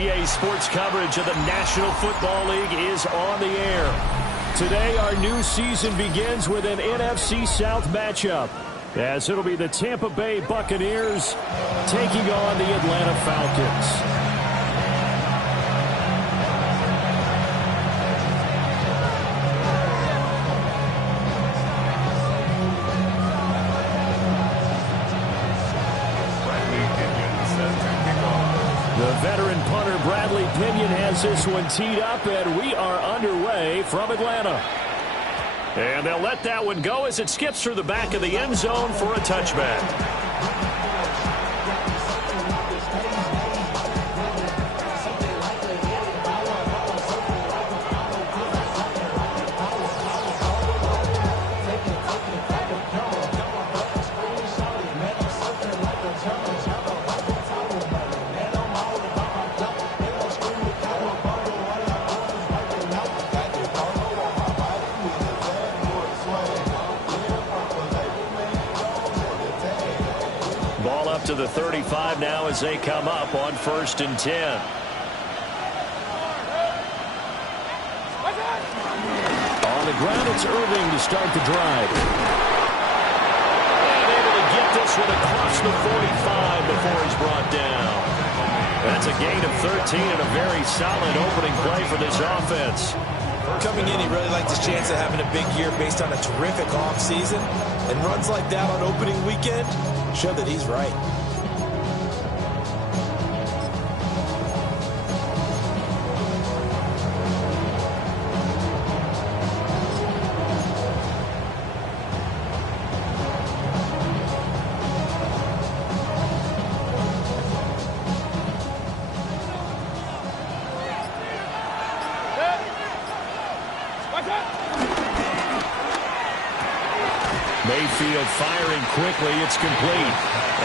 EA Sports coverage of the National Football League is on the air. Today, our new season begins with an NFC South matchup, as it'll be the Tampa Bay Buccaneers taking on the Atlanta Falcons. The veteran punter Bradley Pinion has this one teed up, and we are underway from Atlanta. And they'll let that one go as it skips through the back of the end zone for a touchback. To the 35 now as they come up on 1st and 10. On the ground, it's Irving to start the drive. And able to get this one across the 45 before he's brought down. That's a gain of 13 and a very solid opening play for this offense. Coming in, he really liked his chance of having a big year based on a terrific offseason. And runs like that on opening weekend show that he's right. Mayfield firing quickly. It's complete.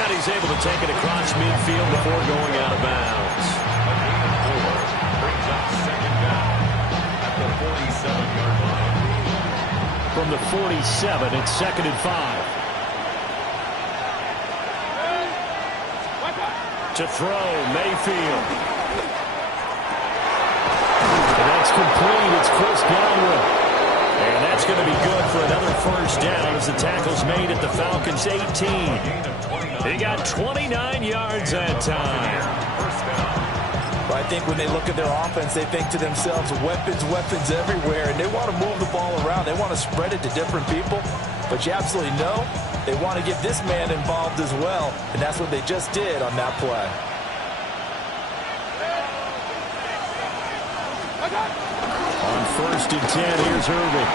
And he's able to take it across midfield before going out of bounds. From the 47, it's 2nd and 5. To throw, Mayfield. And that's complete. It's Chris Godwin. And that's going to be good for another first down as the tackle's made at the Falcons' 18. He got 29 yards that time. But I think when they look at their offense, they think to themselves, weapons, weapons everywhere. And they want to move the ball around. They want to spread it to different people. But you absolutely know they want to get this man involved as well. And that's what they just did on that play. On 1st and 10, here's Irving.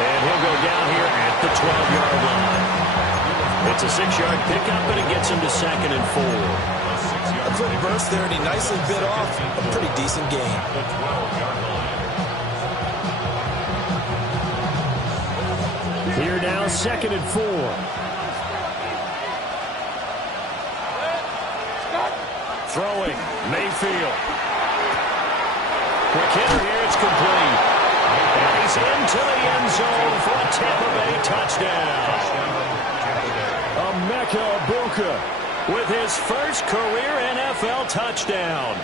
And he'll go down here at the 12-yard line. It's a 6-yard pickup, and it gets him to 2nd and 4. A quick burst there, and he nicely bit off a pretty decent gain. Here now, 2nd and 4. Throwing, Mayfield. Quick hitter here, it's complete. And he's into the end zone for a Tampa Bay touchdown. Emeka Egbuka with his first career NFL touchdown.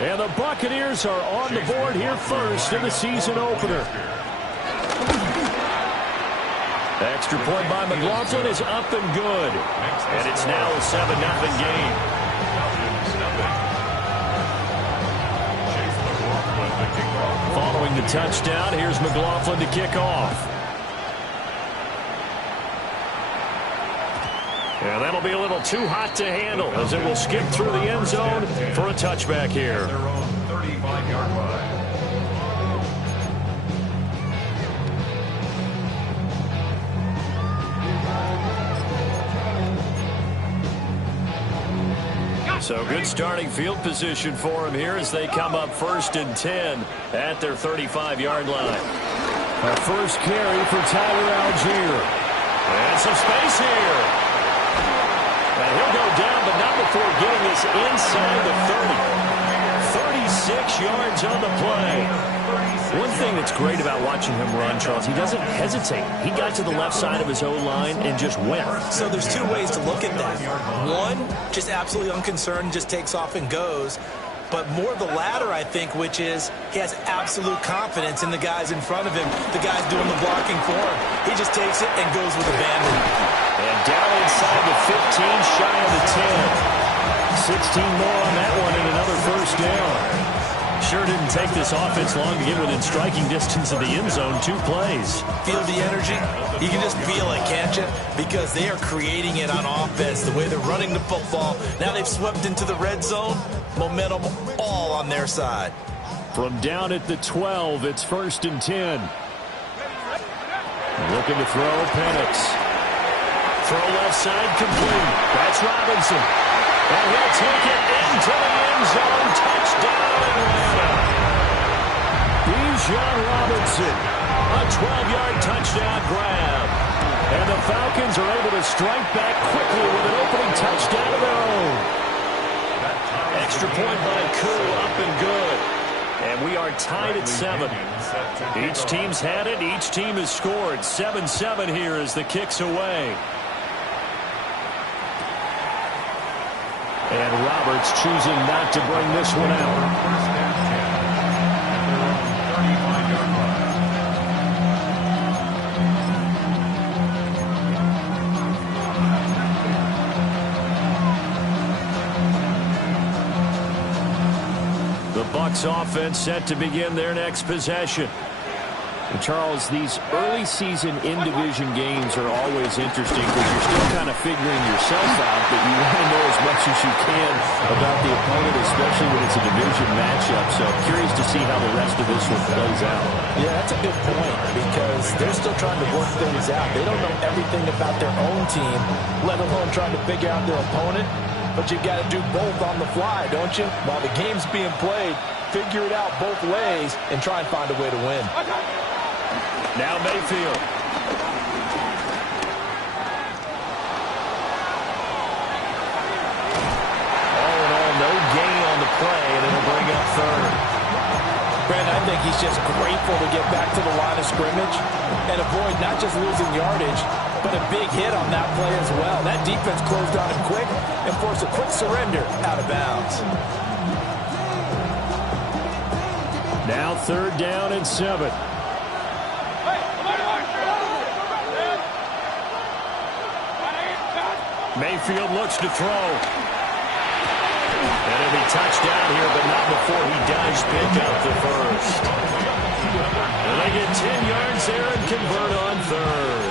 And the Buccaneers are on the board here first in the season opener. Extra point by McLaughlin is up and good. And it's now a 7-0 game. Following the touchdown, here's McLaughlin to kick off. And that'll be a little too hot to handle as it will skip through the end zone for a touchback here. Their own 35-yard line. So good starting field position for him here as they come up 1st and 10 at their 35-yard line. A first carry for Tyler Algier. And some space here. And he'll go down, but not before getting this inside the 30. 36 yards on the play. One thing that's great about watching him run, Charles, he doesn't hesitate. He got to the left side of his O-line and just went. So there's two ways to look at that. One, just absolutely unconcerned, just takes off and goes. but more the latter, I think, which is he has absolute confidence in the guys in front of him, the guys doing the blocking for him. He just takes it and goes with abandon. And down inside the 15, shy of the 10. 16 more on that one and another first down. Sure didn't take this offense long to get within striking distance of the end zone. 2 plays. Feel the energy? You can just feel it, can't you? Because they are creating it on offense, the way they're running the football. Now they've swept into the red zone. Momentum all on their side. From down at the 12, it's 1st and 10. Looking to throw, Penix. Throw left side, complete. That's Robinson. And he'll take it into the end zone. Touchdown, Atlanta. Bijan Robinson. A 12-yard touchdown grab. And the Falcons are able to strike back quickly with an opening touchdown of their own. Extra point by Koo, up and good. And we are tied at 7. Each team's had it. Each team has scored. 7-7 here as the kick's away. And Roberts choosing not to bring this one out. The Bucs offense set to begin their next possession. And Charles, these early season in-division games are always interesting because you're still kind of figuring yourself out, but you want to know as much as you can about the opponent, especially when it's a division matchup. So curious to see how the rest of this one plays out. Yeah, that's a good point because they're still trying to work things out. They don't know everything about their own team, let alone trying to figure out their opponent. But you've got to do both on the fly, don't you? While the game's being played, figure it out both ways and try and find a way to win. Now Mayfield. All in all, no gain on the play, and it'll bring up 3rd. Brent, I think he's just grateful to get back to the line of scrimmage and avoid not just losing yardage, but a big hit on that play as well. That defense closed on him quick and forced a quick surrender out of bounds. Now 3rd down and 7. Mayfield looks to throw. And it'll be touchdown here, but not before he does pick up the first. And they get 10 yards there and convert on 3rd.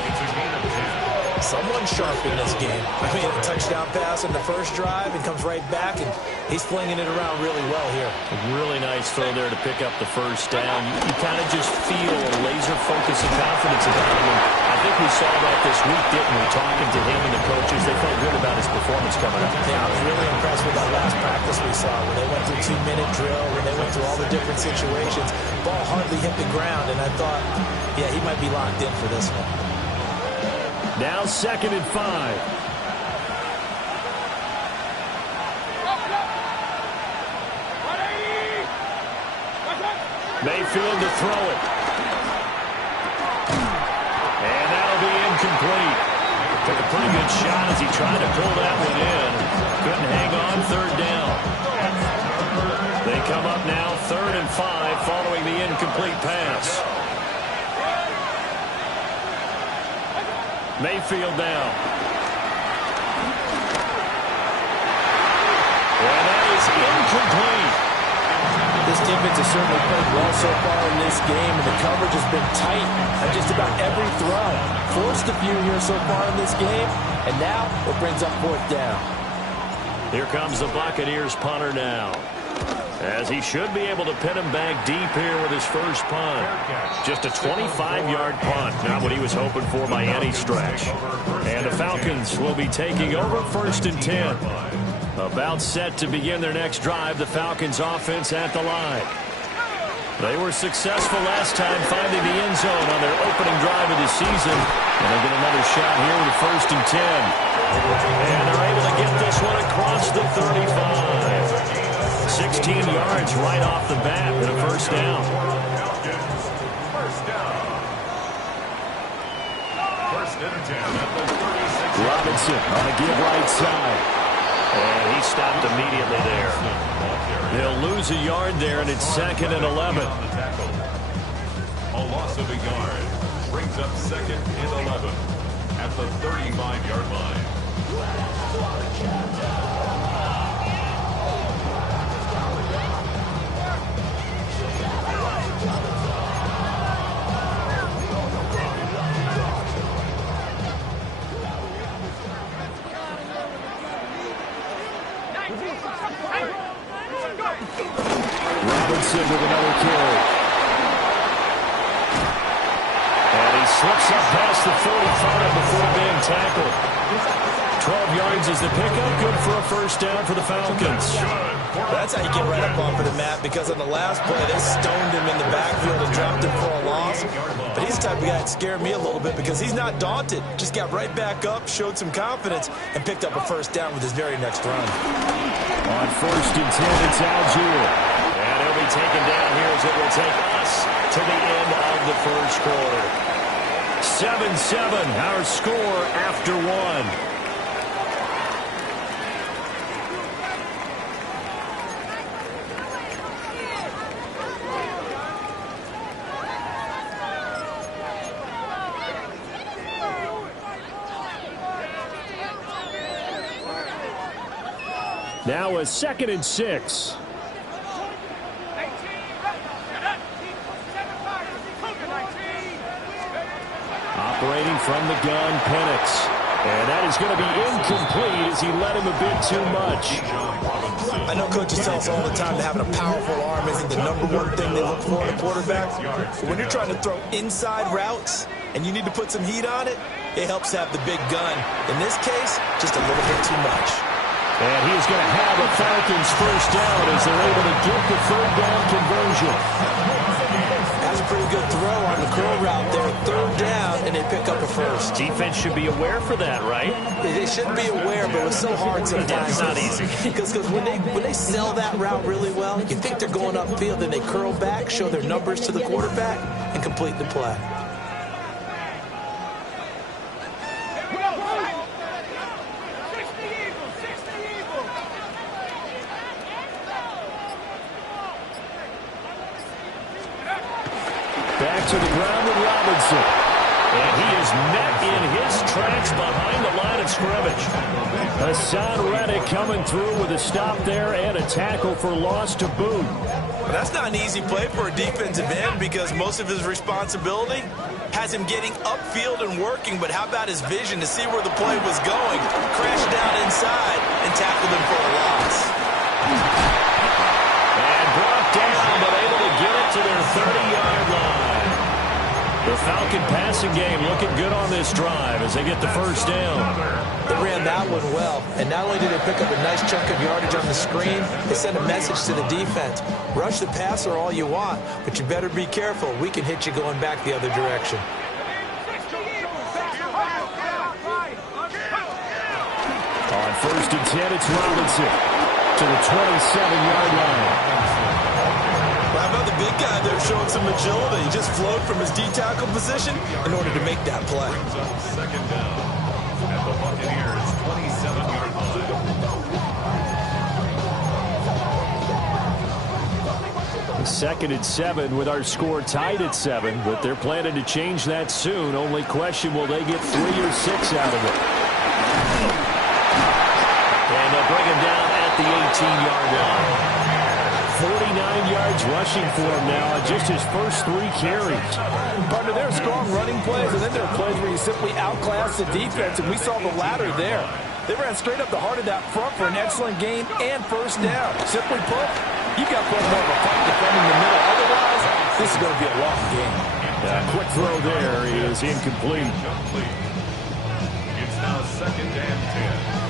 Someone sharp in this game. I mean, a touchdown pass in the first drive and comes right back, and he's flinging it around really well here. A really nice throw there to pick up the first down. You kind of just feel a laser focus and confidence about him. And I think we saw that this week, didn't we? Talking to him and the coaches, they felt good about his performance coming up. Yeah, I was really impressed with that last practice we saw when they went through 2-minute drill, when they went through all the different situations. Ball hardly hit the ground, and I thought, yeah, he might be locked in for this one. Now 2nd and 5. Mayfield to throw it. And that'll be incomplete. Took a pretty good shot as he tried to pull that one in. Couldn't hang on 3rd down. They come up now 3rd and 5 following the incomplete pass. Mayfield down. And that is incomplete. This defense has certainly played well so far in this game, and the coverage has been tight on just about every throw. Forced a few here so far in this game, and now it brings up 4th down. Here comes the Buccaneers punter now, as he should be able to pin him back deep here with his first punt. Just a 25-yard punt, not what he was hoping for by any stretch. And the Falcons will be taking over 1st and 10. About set to begin their next drive, the Falcons offense at the line. They were successful last time finding the end zone on their opening drive of the season. And they'll get another shot here with 1st and 10. And they're able to get this one across the 35. 16 yards right off the bat and a first down. Robinson on a give right side. And he stopped immediately there. They'll lose a yard there, and it's 2nd and 11. On the tackle. A loss of a yard brings up 2nd and 11 at the 35-yard line. Robinson with another carry. And he slips up past the 45 before being tackled. 12 yards is the pickup. Good for a first down for the Falcons. That's how you get right up off of the mat, because on the last play, they stoned him in the backfield and dropped him for a loss. But he's the type of guy that scared me a little bit because he's not daunted. Just got right back up, showed some confidence, and picked up a first down with his very next run. On 1st and 10, it's Algier. And he'll be taken down here as it will take us to the end of the first quarter. 7-7, our score after 1. Now a 2nd and 6. Operating from the gun, Penix. And that is going to be incomplete as he led him a bit too much. I know coaches tell us all the time that having a powerful arm isn't the #1 thing they look for in a quarterback. But when you're trying to throw inside routes and you need to put some heat on it, it helps to have the big gun. In this case, just a little bit too much. And he's going to have a Falcons first down as they're able to get the 3rd down conversion. That's a pretty good throw on the curl route there. 3rd down, and they pick up a first. Defense should be aware for that, right? They should be aware, but it's so hard sometimes. It's not easy. Because when they sell that route really well, you think they're going upfield, then they curl back, show their numbers to the quarterback, and complete the play. Back to the ground with Robinson. And he is met in his tracks behind the line of scrimmage. Hassan Reddick coming through with a stop there and a tackle for loss to boot. Well, that's not an easy play for a defensive end because most of his responsibility has him getting upfield and working, but how about his vision to see where the play was going, crashed down inside, and tackled him for a loss. And brought down, but able to get it to their 30-yard line. The Falcon passing game looking good on this drive as they get the first down. They ran that one well, and not only did they pick up a nice chunk of yardage on the screen, they sent a message to the defense. Rush the passer all you want, but you better be careful. We can hit you going back the other direction. On 1st and 10, it's Robinson to the 27-yard line. How about the big guy there showing some agility? He just flowed from his D-tackle position in order to make that play. 2nd down at the Buccaneers' 27-yard line. 2nd and 7 with our score tied at 7, but they're planning to change that soon. Only question, will they get 3 or 6 out of it? And they'll bring him down at the 18-yard line. 49 yards rushing for him now on just his first 3 carries. Partner, there are strong running plays, and then there are plays where you simply outclass the defense, and we saw the latter there. They ran straight up the heart of that front for an excellent gain and first down. Simply put, you've got to put more of a fight defending the middle. Otherwise, this is going to be a long game. Quick throw there is incomplete. It's now 2nd and 10.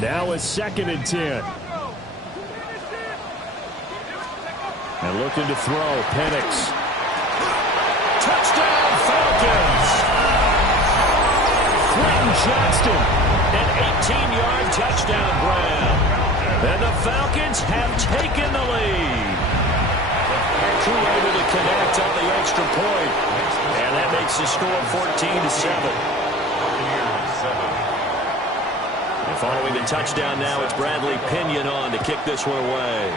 Now a 2nd and 10. And looking to throw, Penix. Touchdown, Falcons! Quentin Johnston, an 18-yard touchdown grab. And the Falcons have taken the lead. Crew able to connect on the extra point. And that makes the score 14-7. Following the touchdown now, it's Bradley Pinion on to kick this one away.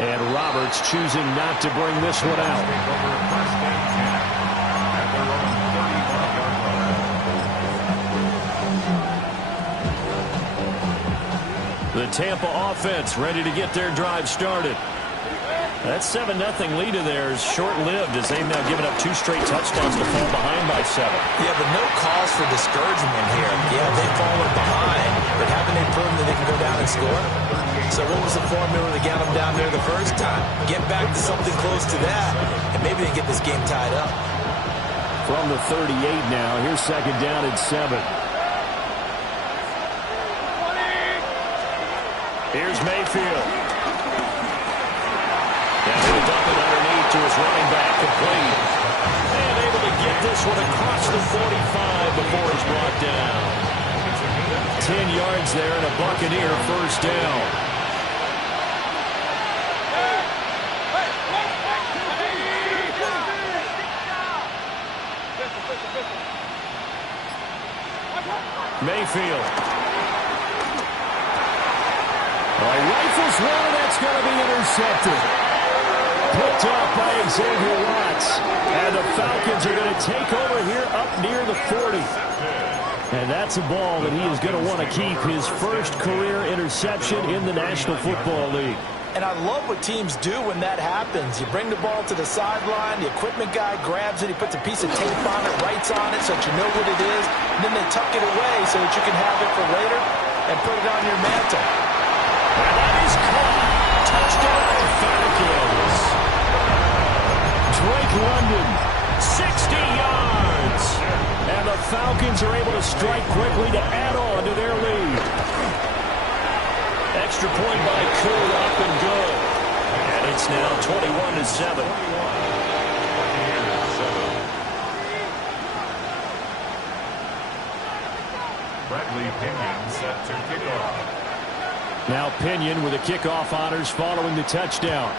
And Roberts choosing not to bring this one out. The Tampa offense ready to get their drive started. That 7-0 lead of theirs short-lived as they've now given up 2 straight touchdowns to fall behind by 7. Yeah, but no cause for discouragement here. Yeah, they've fallen behind, but haven't they proven that they can go down and score? So what was the formula to get them down there the first time? Get back to something close to that, and maybe they get this game tied up. From the 38 now, here's second down and 7. Here's Mayfield. And he'll dump it underneath to his running back, complete. And able to get this one across the 45 before he's brought down. 10 yards there and a Buccaneer first down. Mayfield. Rifles one, and that's going to be intercepted. Picked up by Xavier Watts. And the Falcons are going to take over here up near the 40. And that's a ball that he is going to want to keep. His first career interception in the National Football League. And I love what teams do when that happens. You bring the ball to the sideline, the equipment guy grabs it, he puts a piece of tape on it, writes on it so that you know what it is, and then they tuck it away so that you can have it for later and put it on your mantle. And that is caught. Touchdown Falcons. Drake London, 60 yards. And the Falcons are able to strike quickly to add on to their lead. Extra point by Cool, up and good. And it's now 21-7. Bradley Pinion set to kick off. Now Pinion with the kickoff honors following the touchdown.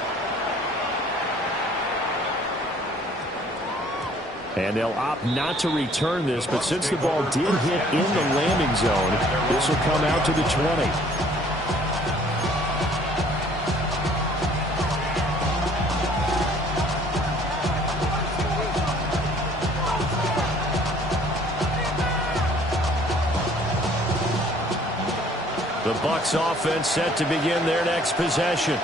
And they'll opt not to return this, but since the ball did hit in the landing zone, this will come out to the 20. The Bucs offense set to begin their next possession.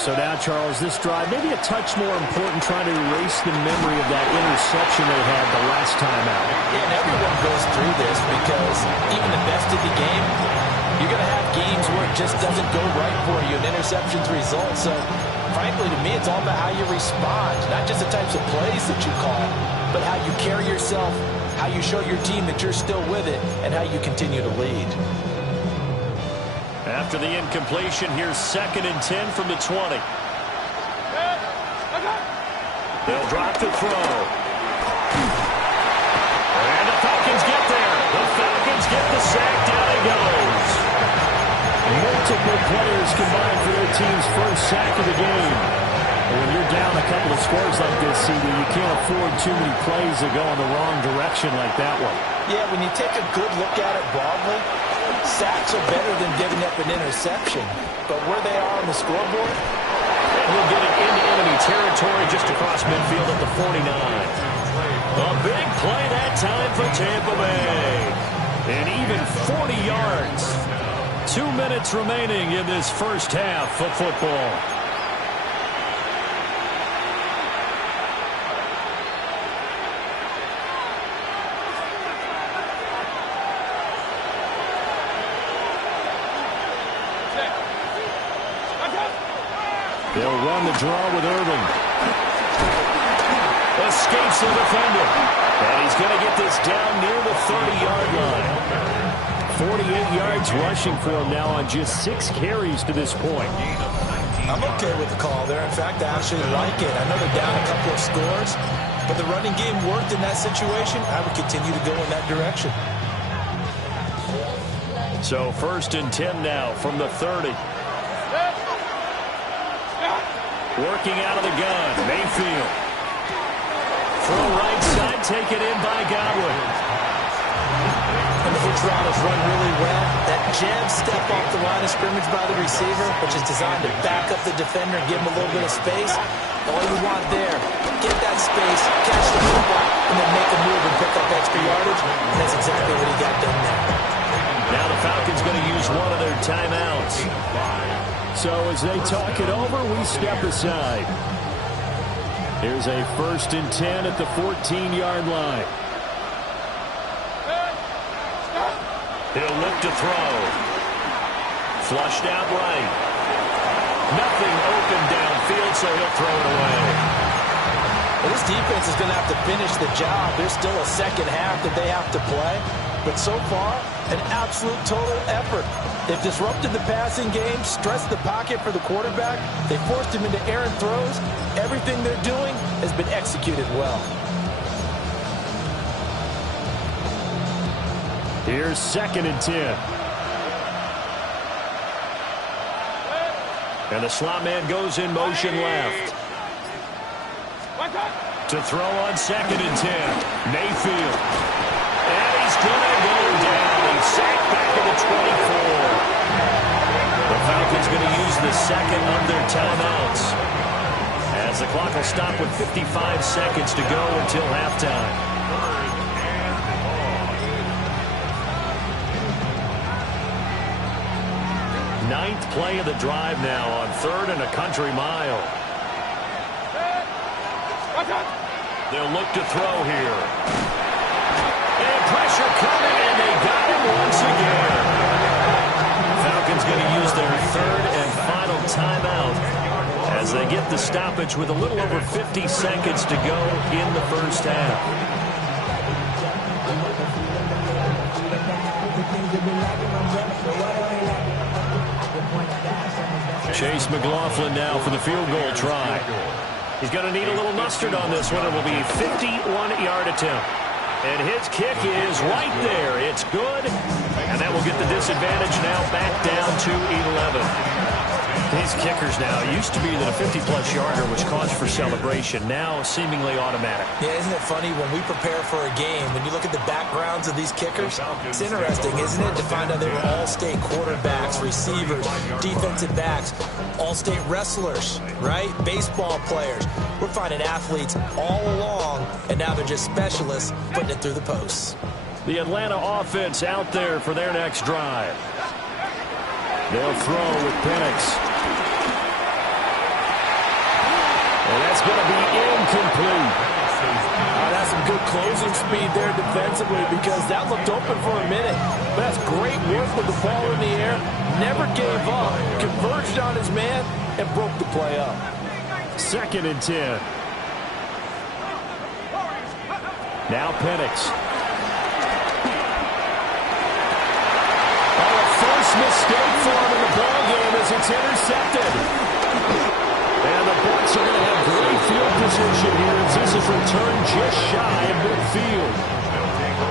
So now, Charles, this drive, maybe a touch more important, trying to erase the memory of that interception they had the last time out. Yeah, and everyone goes through this because even the best of the game, you're going to have games where it just doesn't go right for you, and interceptions result. So, frankly, to me, it's all about how you respond, not just the types of plays that you call, but how you carry yourself, how you show your team that you're still with it, and how you continue to lead. After the incompletion, here's 2nd and 10 from the 20. They'll drop the throw. And the Falcons get there. The Falcons get the sack. Down he goes. Multiple players combined for their team's first sack of the game. And when you're down a couple of scores like this, CD, you can't afford too many plays that go in the wrong direction like that one. Yeah, when you take a good look at it broadly, sacks are better than giving up an interception. But where they are on the scoreboard, he'll get it into enemy territory just across midfield at the 49. A big play that time for Tampa Bay. And even 40 yards. 2 minutes remaining in this first half of football. They'll run the draw with Irving. Escapes the defender. And he's going to get this down near the 30-yard line. 48 yards rushing for him now on just 6 carries to this point. I'm okay with the call there. In fact, I actually like it. I know they're down a couple of scores, but the running game worked in that situation. I would continue to go in that direction. So 1st and 10 now from the 30. Working out of the gun, Mayfield. throw right side, taken in by Godwin. And the hitch route is run really well. That jab step off the line of scrimmage by the receiver, which is designed to back up the defender and give him a little bit of space. All you want there, get that space, catch the football, and then make a move and pick up extra yardage. And that's exactly what he got done there. Now the Falcons going to use one of their timeouts. So as they talk it over, we step aside. Here's a 1st and 10 at the 14-yard line. He'll look to throw. Flushed out right. Nothing open downfield, so he'll throw it away. Well, this defense is going to have to finish the job. There's still a second half that they have to play. But so far, an absolute total effort. They've disrupted the passing game, stressed the pocket for the quarterback. They forced him into errant throws. Everything they're doing has been executed well. Here's 2nd and 10. And the slot man goes in motion left. To throw on 2nd and 10. Mayfield. And he's going to go down. He's sacked back at the 24. The Falcons going to use the second of their timeouts, as the clock will stop with 55 seconds to go until halftime. Ninth play of the drive now on 3rd and a country mile. They'll look to throw here. And pressure coming, and they got him once again. Falcons going to use their 3rd and final timeout as they get the stoppage with a little over 50 seconds to go in the first half. Chase McLaughlin now for the field goal try. He's going to need a little mustard on this one. It will be a 51-yard attempt. And his kick is right there. It's good. And that will get the disadvantage now back down to 11. These kickers now, it used to be that a 50-plus yarder was cause for celebration. Now seemingly automatic. Yeah, isn't it funny when we prepare for a game, when you look at the backgrounds of these kickers, it's interesting, isn't it, to find out they were all-state quarterbacks, receivers, defensive backs, all-state wrestlers, right? Baseball players. We're finding athletes all along, and now they're just specialists putting it through the posts. The Atlanta offense out there for their next drive. They'll throw with Penix. And that's going to be incomplete. That's some good closing speed there defensively, because that looked open for a minute. But that's great work with the ball in the air. Never gave up, converged on his man, and broke the play up. 2nd and 10. Now Penix. First mistake for him in the ball game as it's intercepted. And the Bucs are going to have great field position here as this is returned just shy of midfield.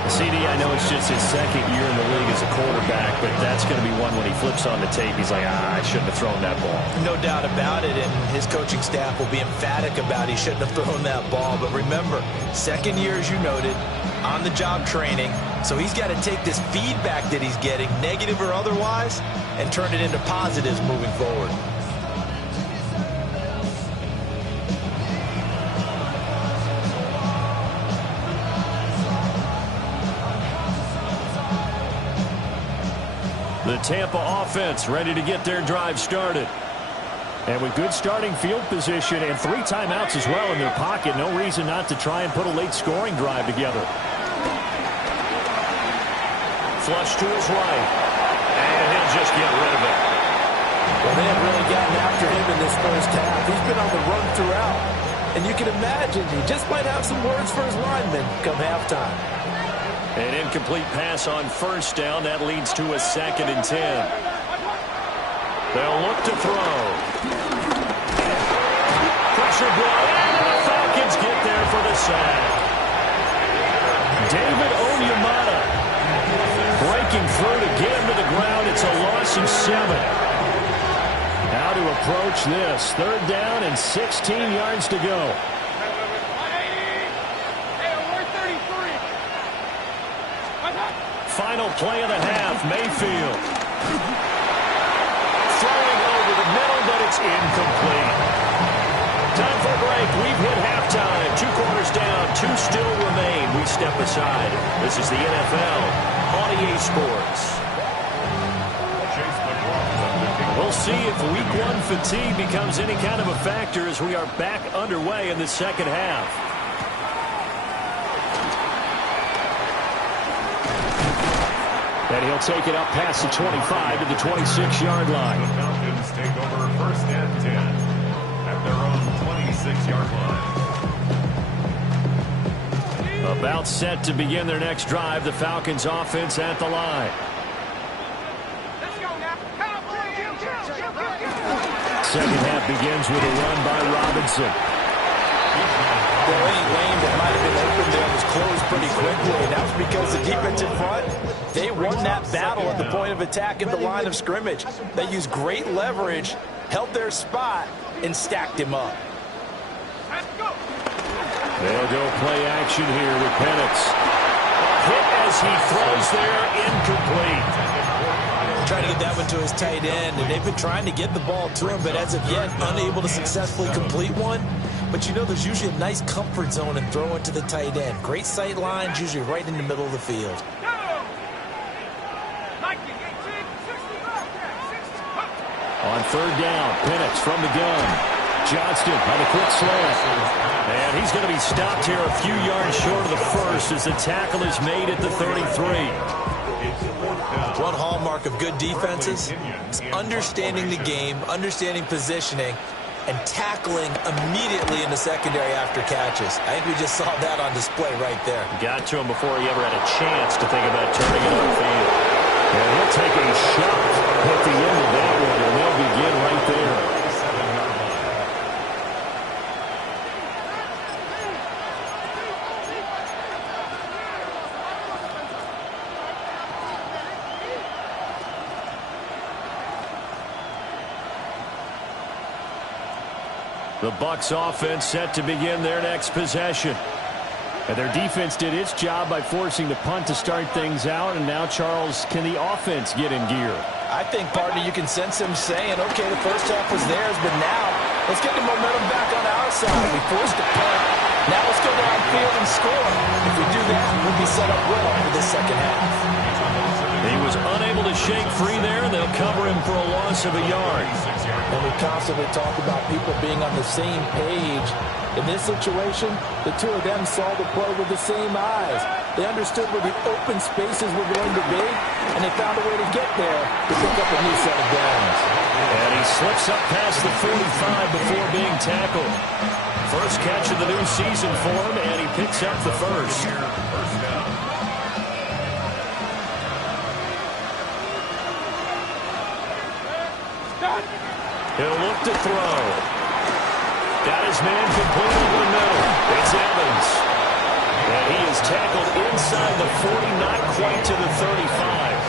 CD, I know it's just his 2nd year in the league as a quarterback, but that's going to be one when he flips on the tape. He's like, I shouldn't have thrown that ball. No doubt about it, and his coaching staff will be emphatic about he shouldn't have thrown that ball. But remember, 2nd year, as you noted, on-the-job training. So he's got to take this feedback that he's getting, negative or otherwise, and turn it into positives moving forward. The Tampa offense ready to get their drive started. And with good starting field position and 3 timeouts as well in their pocket, no reason not to try and put a late scoring drive together. Flush to his right. And he'll just get rid of it. Well, they have really gotten after him in this first half. He's been on the run throughout. And you can imagine he just might have some words for his linemen come halftime. An incomplete pass on first down. That leads to a 2nd and 10. They'll look to throw. Pressure blow. And the Falcons get there for the sack. David Onyemata breaking through to get him to the ground. It's a loss of 7. How to approach this. 3rd down and 16 yards to go. final play of the half. Mayfield throwing over the middle, but it's incomplete. Time for a break. We've hit halftime. 2 quarters down. 2 still remain. We step aside. This is the NFL on EA Sports. We'll see if Week 1 fatigue becomes any kind of a factor as we are back underway in the second half. And he'll take it up past the 25 to the 26-yard line. The Falcons take over 1st and 10 at their own 26-yard line. About set to begin their next drive. The Falcons offense at the line. Second half begins with a run by Robinson. Well, any lane that might have been open there was closed pretty quickly, and that was because the defense in front, they won that battle at the point of attack at the line of scrimmage. They used great leverage, held their spot, and stacked him up. They'll go play action here with Penix. Hit as he throws there, incomplete. Trying to get that one to his tight end, and they've been trying to get the ball to him, but as of yet, unable to successfully complete one. But you know, there's usually a nice comfort zone in throwing to the tight end. Great sight lines, usually right in the middle of the field. On 3rd down, Penix from the gun. Johnston on the quick slant. And he's going to be stopped here a few yards short of the first as the tackle is made at the 33. One hallmark of good defenses is understanding the game, understanding positioning, and tackling immediately in the secondary after catches. I think we just saw that on display right there. Got to him before he ever had a chance to think about turning it upfield. And he'll take a shot at the end of that one, and they'll begin right there. The Bucs offense set to begin their next possession. And their defense did its job by forcing the punt to start things out. And now, Charles, can the offense get in gear? I think, partner, you can sense him saying, okay, the first half was theirs, but now let's get the momentum back on our side. We forced a punt. Now let's go downfield and score. If we do that, we'll be set up well for the second half. He was unable to shake free there, and they'll cover him for a loss of a yard. And we constantly talk about people being on the same page. In this situation, the two of them saw the play with the same eyes. They understood where the open spaces were going to be, and they found a way to get there to pick up a new set of downs. And he slips up past the 45 before being tackled. First catch of the new season for him, and he picks up the first. He'll look to throw. Got his man complete over the middle. It's Evans. And he is tackled inside the 40, not quite to the 35.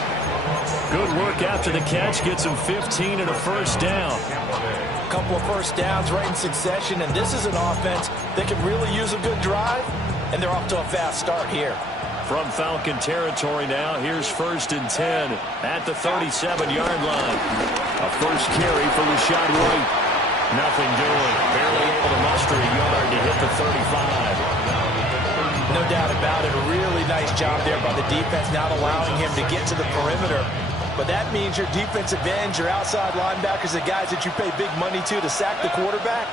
Good work after the catch. Gets him 15 and a first down. A couple of first downs right in succession, and this is an offense that can really use a good drive, and they're off to a fast start here. From Falcon territory now, here's 1st and 10 at the 37-yard line. A first carry for Rashad White. Nothing doing. Barely able to muster a yard to hit the 35. No doubt about it. A really nice job there by the defense, not allowing him to get to the perimeter. But that means your defensive ends, your outside linebackers, the guys that you pay big money to sack the quarterback,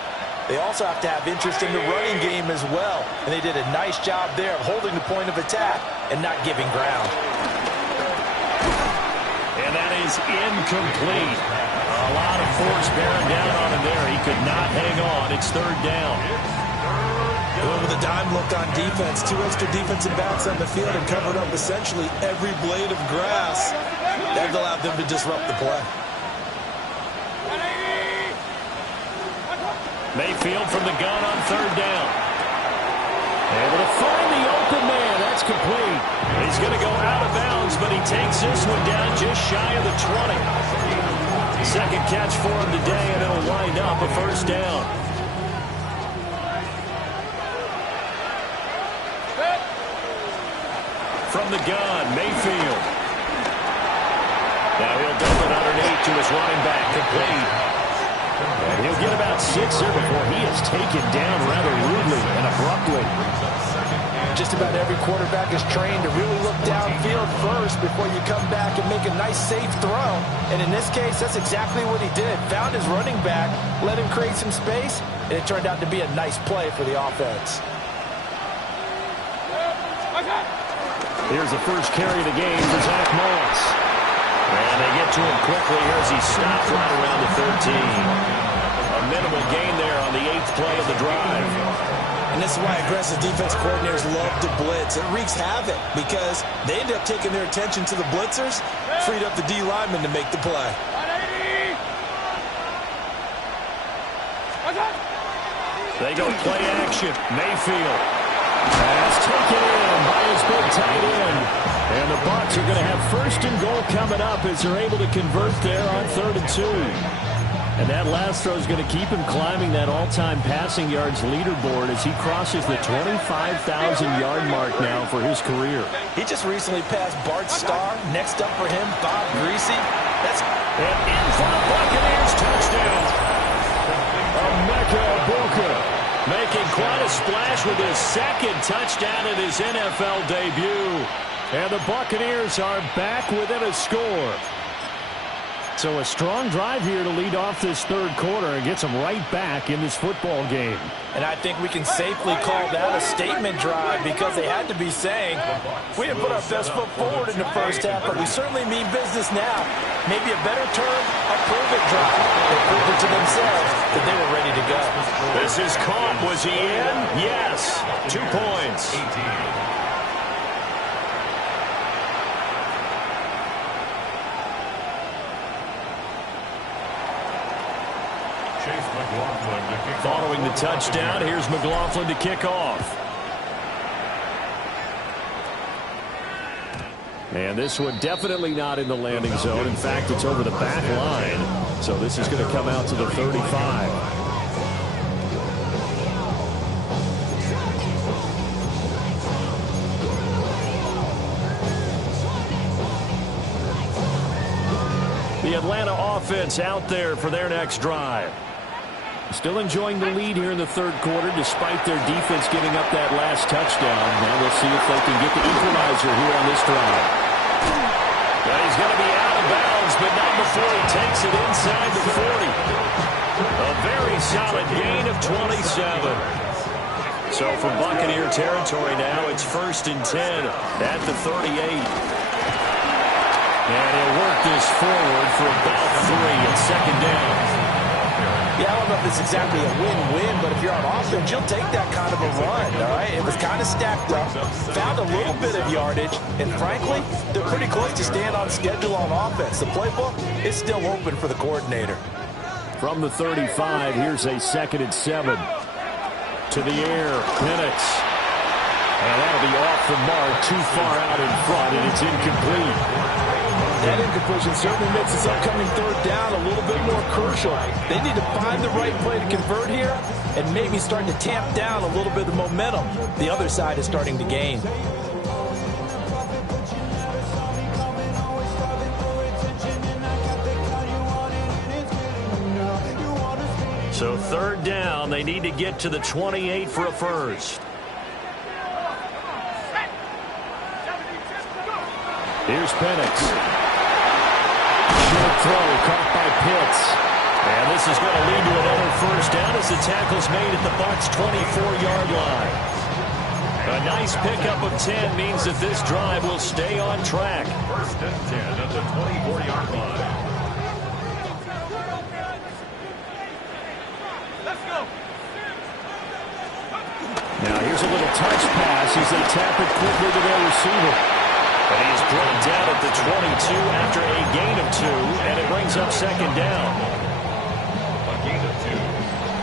they also have to have interest in the running game as well. And they did a nice job there of holding the point of attack and not giving ground. And that is incomplete. A lot of force bearing down on him there. He could not hang on. It's 3rd down. Going with a dime look on defense. 2 extra defensive backs on the field and covered up essentially every blade of grass. That allowed them to disrupt the play. Mayfield from the gun on 3rd down. Able to find the open man. That's complete. He's going to go out of bounds, but he takes this one down just shy of the 20. Second catch for him today, and it'll wind up a first down. From the gun, Mayfield. Now he'll dump it underneath to his running back, complete. And he'll get about 6 here before he is taken down rather rudely and abruptly. Just about every quarterback is trained to really look downfield first before you come back and make a nice, safe throw. And in this case, that's exactly what he did. Found his running back, let him create some space, and it turned out to be a nice play for the offense. Here's the first carry of the game for Zach Moss. And they get to him quickly here as he stops right around the 13. A minimal gain there on the 8th play of the drive. And this is why aggressive defense coordinators love to blitz. It wreaks havoc because they end up taking their attention to the blitzers, freed up the D lineman to make the play. They go play action. Mayfield. Pass taken in by his big tight end. And the Bucs are going to have 1st and goal coming up as they're able to convert there on 3rd and 2. And that last throw is going to keep him climbing that all-time passing yards leaderboard as he crosses the 25,000-yard mark now for his career. He just recently passed Bart Starr. Next up for him, Bob Greasy. And in for the Buccaneers, touchdown. Emeka Egbuka making quite a splash with his 2nd touchdown in his NFL debut. And the Buccaneers are back within a score. So a strong drive here to lead off this 3rd quarter and gets them right back in this football game. And I think we can safely call that a statement drive because they had to be saying, we didn't put our best foot forward in the first half, but we certainly mean business now. Maybe a better term, a prove-it drive. They proved it to themselves that they were ready to go. This is caught. Was he in? Yes. 2 points. Following the touchdown, here's McLaughlin to kick off. And this one definitely not in the landing zone. In fact, it's over the back line. So this is going to come out to the 35. The Atlanta offense out there for their next drive. Still enjoying the lead here in the 3rd quarter despite their defense giving up that last touchdown. Now we'll see if they can get the equalizer here on this drive. Well, he's going to be out of bounds, but not before he takes it inside the 40. A very solid gain of 27. So from Buccaneer territory now, it's 1st and 10 at the 38. And he'll work this forward for about 3 at 2nd down. Yeah, I don't know if it's exactly a win-win, but if you're on offense, you'll take that kind of a run, all right? It was kind of stacked up, found a little bit of yardage, and frankly, they're pretty close to staying on schedule on offense. The playbook is still open for the coordinator. From the 35, here's a 2nd and 7. To the air, Penix. And that'll be off the mark, too far out in front, and it's incomplete. That incompletion certainly makes this upcoming 3rd down a little bit more crucial. They need to find the right play to convert here and maybe start to tamp down a little bit of the momentum the other side is starting to gain. So 3rd down, they need to get to the 28 for a first. Here's Penix. Short throw caught by Pitts. And this is going to lead to another 1st down as the tackle's made at the Bucs' 24-yard line. A nice pickup of 10 means that this drive will stay on track. 1st and 10 at the 24-yard line. Let's go. Now here's a little touch pass as they tap it quickly to their receiver. And he is brought down at the 22 after a gain of 2, and it brings up 2nd down. A gain of 2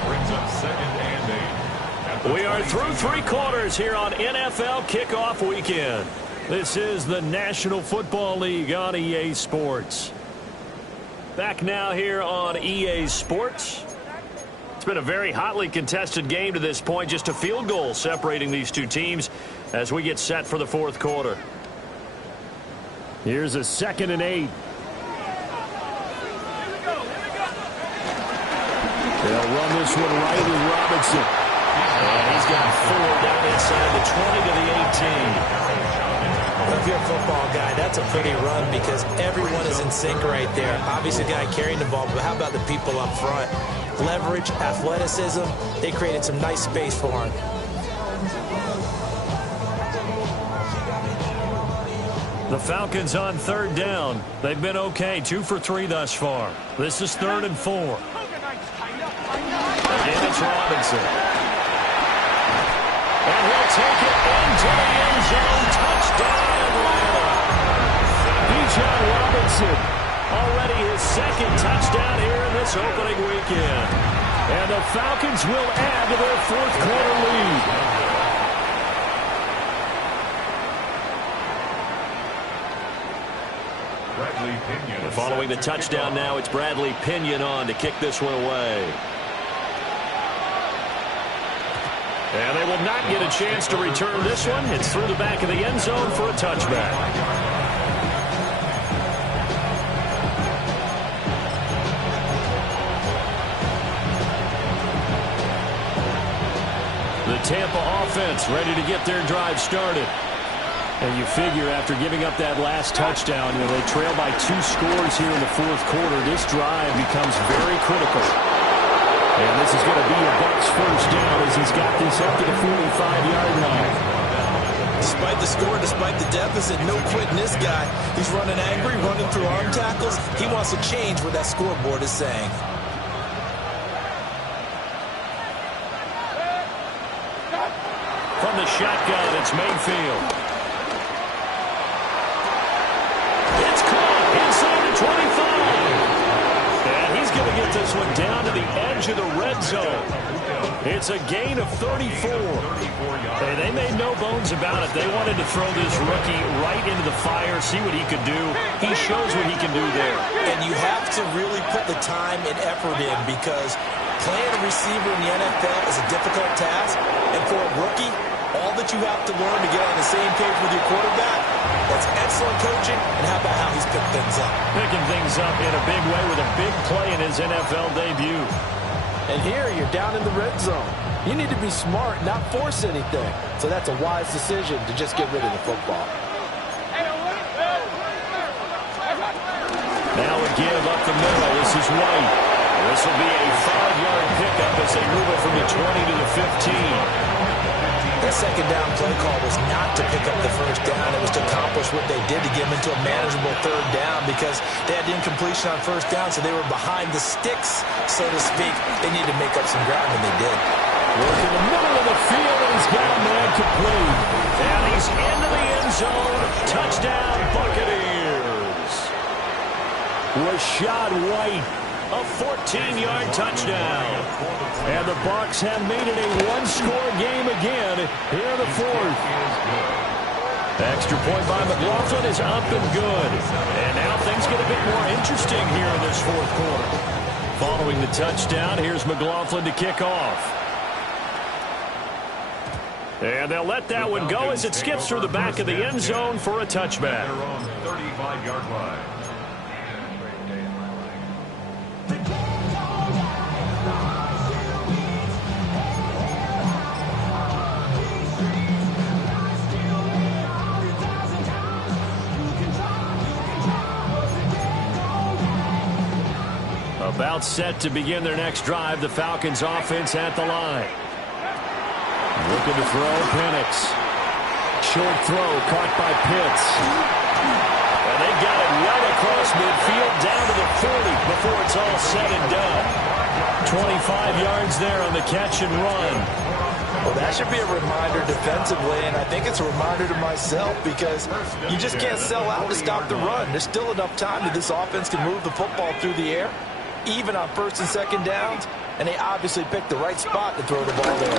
brings up 2nd and 8. We are through 3 quarters here on NFL Kickoff Weekend. This is the National Football League on EA Sports. Back now here on EA Sports. It's been a very hotly contested game to this point. Just a field goal separating these two teams as we get set for the 4th quarter. Here's a 2nd and 8. They'll run this one right with Robinson. And he's got 4 down inside the 20 to the 18. If you're a football guy, that's a pretty run because everyone is in sync right there. Obviously, the guy carrying the ball, but how about the people up front? Leverage, athleticism, they created some nice space for him. The Falcons on 3rd down. They've been okay, 2 for 3 thus far. This is 3rd and 4. Again, it's Robinson. And he'll take it into the end zone. Touchdown, Atlanta. Bijan Robinson, already his 2nd touchdown here in this opening weekend. And the Falcons will add to their 4th quarter lead. Following the touchdown now, it's Bradley Pinion on to kick this one away. And they will not get a chance to return this one. It's through the back of the end zone for a touchback. The Tampa offense ready to get their drive started. And you figure after giving up that last touchdown, they trail by 2 scores here in the 4th quarter. This drive becomes very critical. And this is going to be a Bucs 1st down as he's got this up to the 45-yard line. Despite the score, despite the deficit, no quitting this guy. He's running angry, running through arm tackles. He wants to change what that scoreboard is saying. From the shotgun, it's Mayfield. It's caught inside the 25. And he's going to get this one down to the edge of the red zone. It's a gain of 34. And they made no bones about it. They wanted to throw this rookie right into the fire, see what he could do. He shows what he can do there. And you have to really put the time and effort in because playing a receiver in the NFL is a difficult task. And for a rookie, all that you have to learn to get on the same page with your quarterback, that's excellent coaching. And how about how he's picked things up? Picking things up in a big way with a big play in his NFL debut. And here you're down in the red zone. You need to be smart, not force anything. So that's a wise decision to just get rid of the football. Now a give up the middle. This is White. This will be a 5-yard pickup as they move it from the 20 to the 15. That 2nd down play call was not to pick up the 1st down. It was to accomplish what they did to get them into a manageable 3rd down because they had incompletion on 1st down, so they were behind the sticks, so to speak. They needed to make up some ground, and they did. Work in the middle of the field, and he's got a man complete. And he's into the end zone. Touchdown, Buccaneers. Rashad White, a 14-yard touchdown. And the Bucs have made it a 1-score game again here in the 4th. Extra point by McLaughlin is up and good. And now things get a bit more interesting here in this 4th quarter. Following the touchdown, here's McLaughlin to kick off. And they'll let that one go as it skips through the back of the end zone for a touchback. 35-yard line. About set to begin their next drive, the Falcons offense at the line. Looking to throw, Penix. Short throw, caught by Pitts. And they got it right across midfield, down to the 40 before it's all said and done. 25 yards there on the catch and run. Well, that should be a reminder defensively, and I think it's a reminder to myself because you just can't sell out to stop the run. There's still enough time that this offense can move the football through the air, even on 1st and 2nd downs, and they obviously picked the right spot to throw the ball there.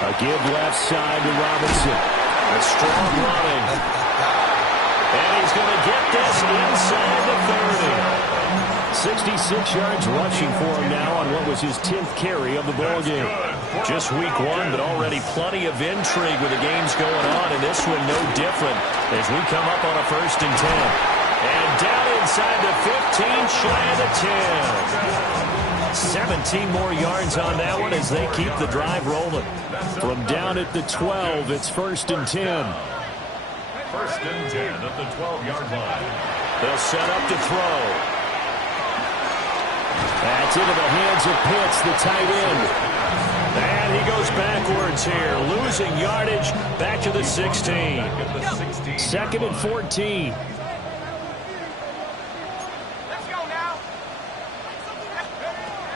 A give left side to Robinson. A strong running. And he's going to get this inside the 30. 66 yards rushing for him now on what was his 10th carry of the ball game. Just week one, but already plenty of intrigue with the games going on, and this one no different as we come up on a 1st and 10. And down inside the 15, shy of the 10. 17 more yards on that one as they keep the drive rolling. From down at the 12, it's 1st and 10. 1st and 10 at the 12-yard line. They'll set up to throw. That's into the hands of Pitts, the tight end. And he goes backwards here, losing yardage back to the 16. 2nd and 14.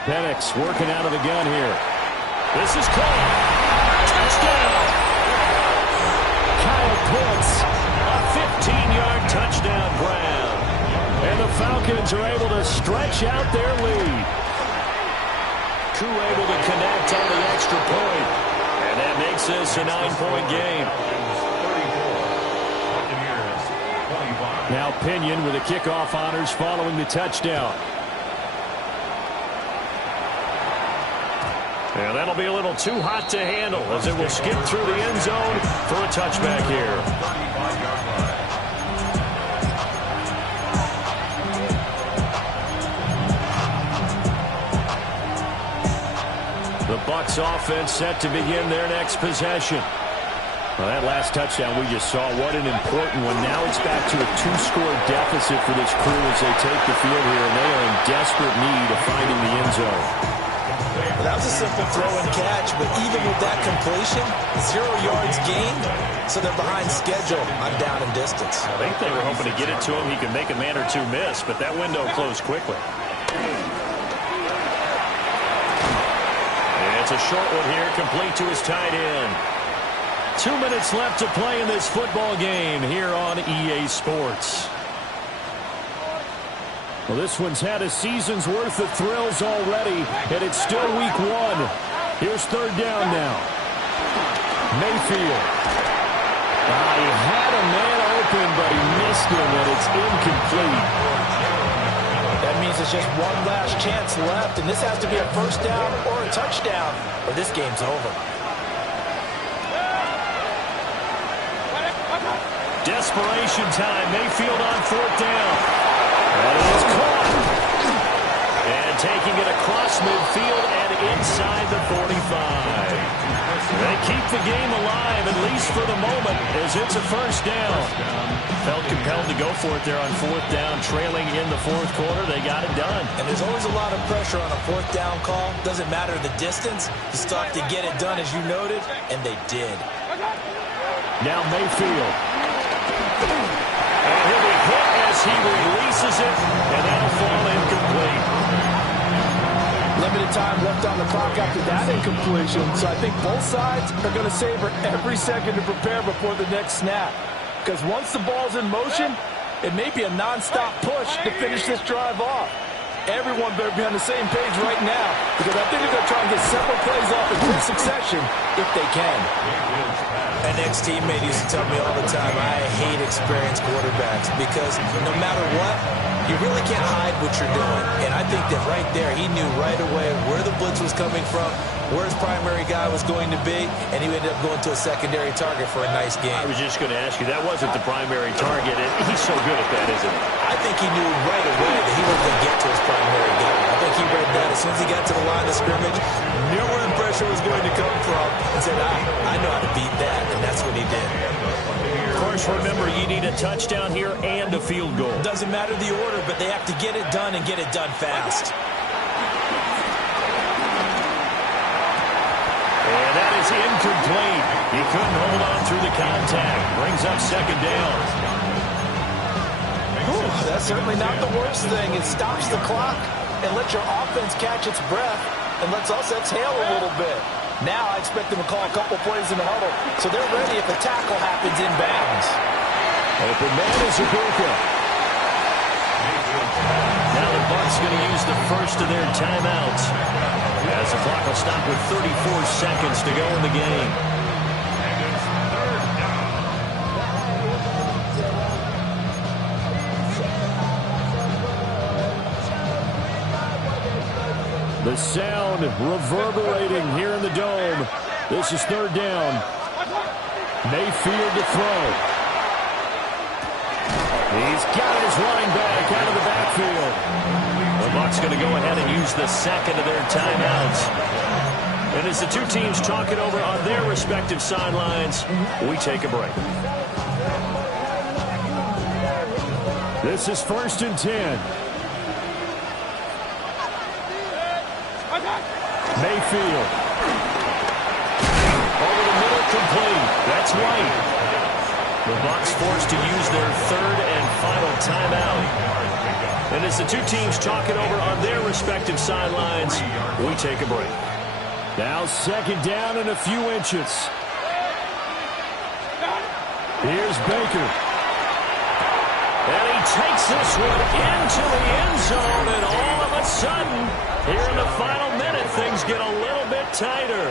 Penix working out of the gun here. This is caught. Touchdown! Kyle Pitts, a 15-yard touchdown grab. And the Falcons are able to stretch out their lead. Koo able to connect on the extra point. And that makes this a 9-point game. Now Pinion with the kickoff honors following the touchdown. And that'll be a little too hot to handle as it will skip through the end zone for a touchback here. The Bucs offense set to begin their next possession. Well, that last touchdown we just saw, what an important one. Now it's back to a 2-score deficit for this crew as they take the field here, and they are in desperate need of finding the end zone. Well, that was a simple throw and catch, but even with that completion, 0 yards gained, so they're behind schedule on down and distance. I think they were hoping to get it to him. He could make a man or two miss, but that window closed quickly. It's a short one here, complete to his tight end. 2 minutes left to play in this football game here on EA Sports. Well, this one's had a season's worth of thrills already, and it's still week one. Here's 3rd down now. Mayfield. He had a man open, but he missed him, and it's incomplete. That means it's just one last chance left, and this has to be a 1st down or a touchdown, or this game's over. Desperation time. Mayfield on 4th down. And it is caught. And taking it across midfield and inside the 45. They keep the game alive, at least for the moment, as it's a 1st down. Felt compelled to go for it there on 4th down, trailing in the 4th quarter. They got it done. And there's always a lot of pressure on a 4th down call. Doesn't matter the distance. You still have to get it done, as you noted, and they did. Now Mayfield. And he'll be hit as he releases it, and that'll fall incomplete. Limited time left on the clock after that incompletion, so I think both sides are going to savor every second to prepare before the next snap. Because once the ball's in motion, it may be a non-stop push to finish this drive off. Everyone better be on the same page right now, because I think they're going to try and get several plays off in quick succession if they can. An ex-teammate used to tell me all the time, I hate experienced quarterbacks because no matter what, you really can't hide what you're doing. And I think that right there, he knew right away where the blitz was coming from, where his primary guy was going to be, and he ended up going to a secondary target for a nice game. I was just going to ask you, that wasn't the primary target, and he's so good at that, isn't he? I think he knew right away that he wasn't going to get to his primary guy. I think he read that as soon as he got to the line of scrimmage, knew where the pressure was going to come from, and said, I know how to beat that, and that's what he did. Of course, remember, you need a touchdown here and a field goal. Doesn't matter the order, but they have to get it done and get it done fast. And that is incomplete. He couldn't hold on through the contact. Brings up 2nd down. That's certainly not the worst thing. It stops the clock and lets your offense catch its breath and lets us exhale a little bit. Now I expect them to call a couple plays in the huddle, so they're ready if the tackle happens in bounds. Open man is Ibuka. Now the Bucs going to use the first of their timeouts, as the clock will stop with 34 seconds to go in the game. The sound reverberating here in the dome. This is third down. Mayfield to throw. He's got his running back out of the backfield. The Bucs going to go ahead and use the second of their timeouts. And as the two teams talk it over on their respective sidelines, we take a break. This is 1st and 10. Mayfield. Over the middle, complete. That's White. The Bucs forced to use their third and final timeout. And as the two teams talk it over on their respective sidelines, we take a break. Now 2nd down and a few inches. Here's Baker. And he takes this one into the end zone, and all of a sudden, here in the final minute, things get a little bit tighter.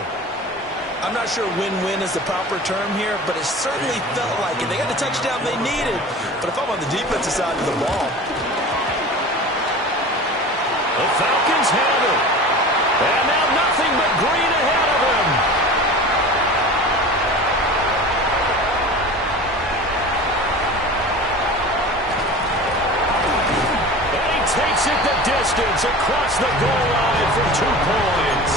I'm not sure win-win is the proper term here, but it certainly felt like it. They got the touchdown they needed, but if I'm on the defensive side of the ball. The Falcons have it. And now nothing but green ahead of him. And he takes it the distance across the goal line for 2 points.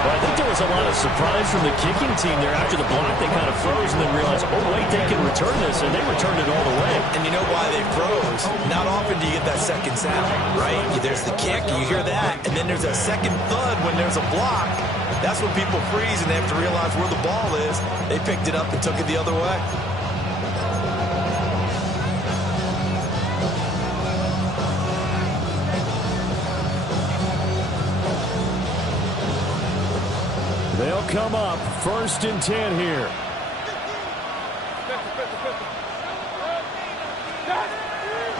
Well, I think there was a lot of surprise from the kicking team there. After the block, they kind of froze and then realized, oh, wait, they can return this, and they returned it all the way. And you know why they froze? Not often do you get that second sound, right? There's the kick, you hear that, and then there's that second thud when there's a block. That's when people freeze and they have to realize where the ball is. They picked it up and took it the other way. They'll come up 1st and 10 here.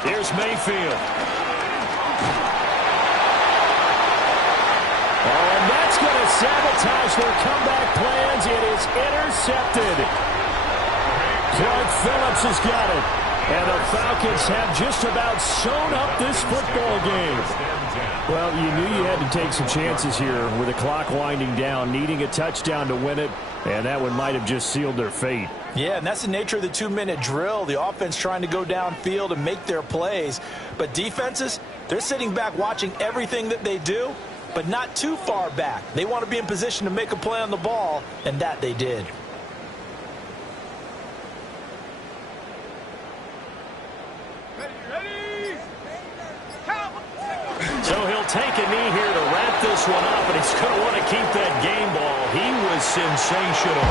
Here's Mayfield. Oh, and that's going to sabotage their comeback plans. It is intercepted. Clark Phillips has got it. And the Falcons have just about sewn up this football game. Well, you knew you had to take some chances here with the clock winding down, needing a touchdown to win it, and that one might have just sealed their fate. Yeah, and that's the nature of the 2-minute drill. The offense trying to go downfield and make their plays. But defenses, they're sitting back watching everything that they do, but not too far back. They want to be in position to make a play on the ball, and that they did. So he'll take a knee here to wrap this one up, and he's going to want to keep that game ball. He was sensational.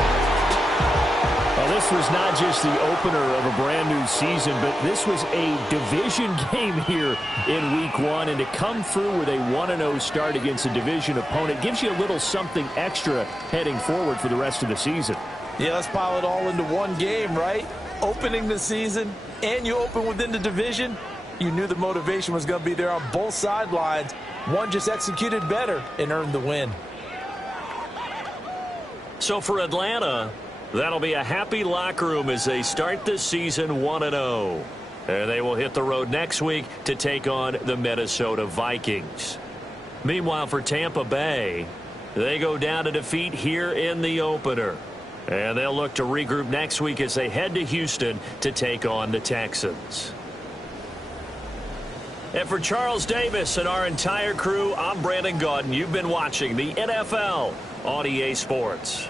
Well, this was not just the opener of a brand-new season, but this was a division game here in Week 1, and to come through with a 1-0 start against a division opponent gives you a little something extra heading forward for the rest of the season. Yeah, let's pile it all into one game, right? Opening the season, and you open within the division. You knew the motivation was going to be there on both sidelines. One just executed better and earned the win. So for Atlanta, that'll be a happy locker room as they start this season 1-0. And they will hit the road next week to take on the Minnesota Vikings. Meanwhile, for Tampa Bay, they go down to defeat here in the opener. And they'll look to regroup next week as they head to Houston to take on the Texans. And for Charles Davis and our entire crew, I'm Brandon Gaudin. You've been watching the NFL on EA Sports.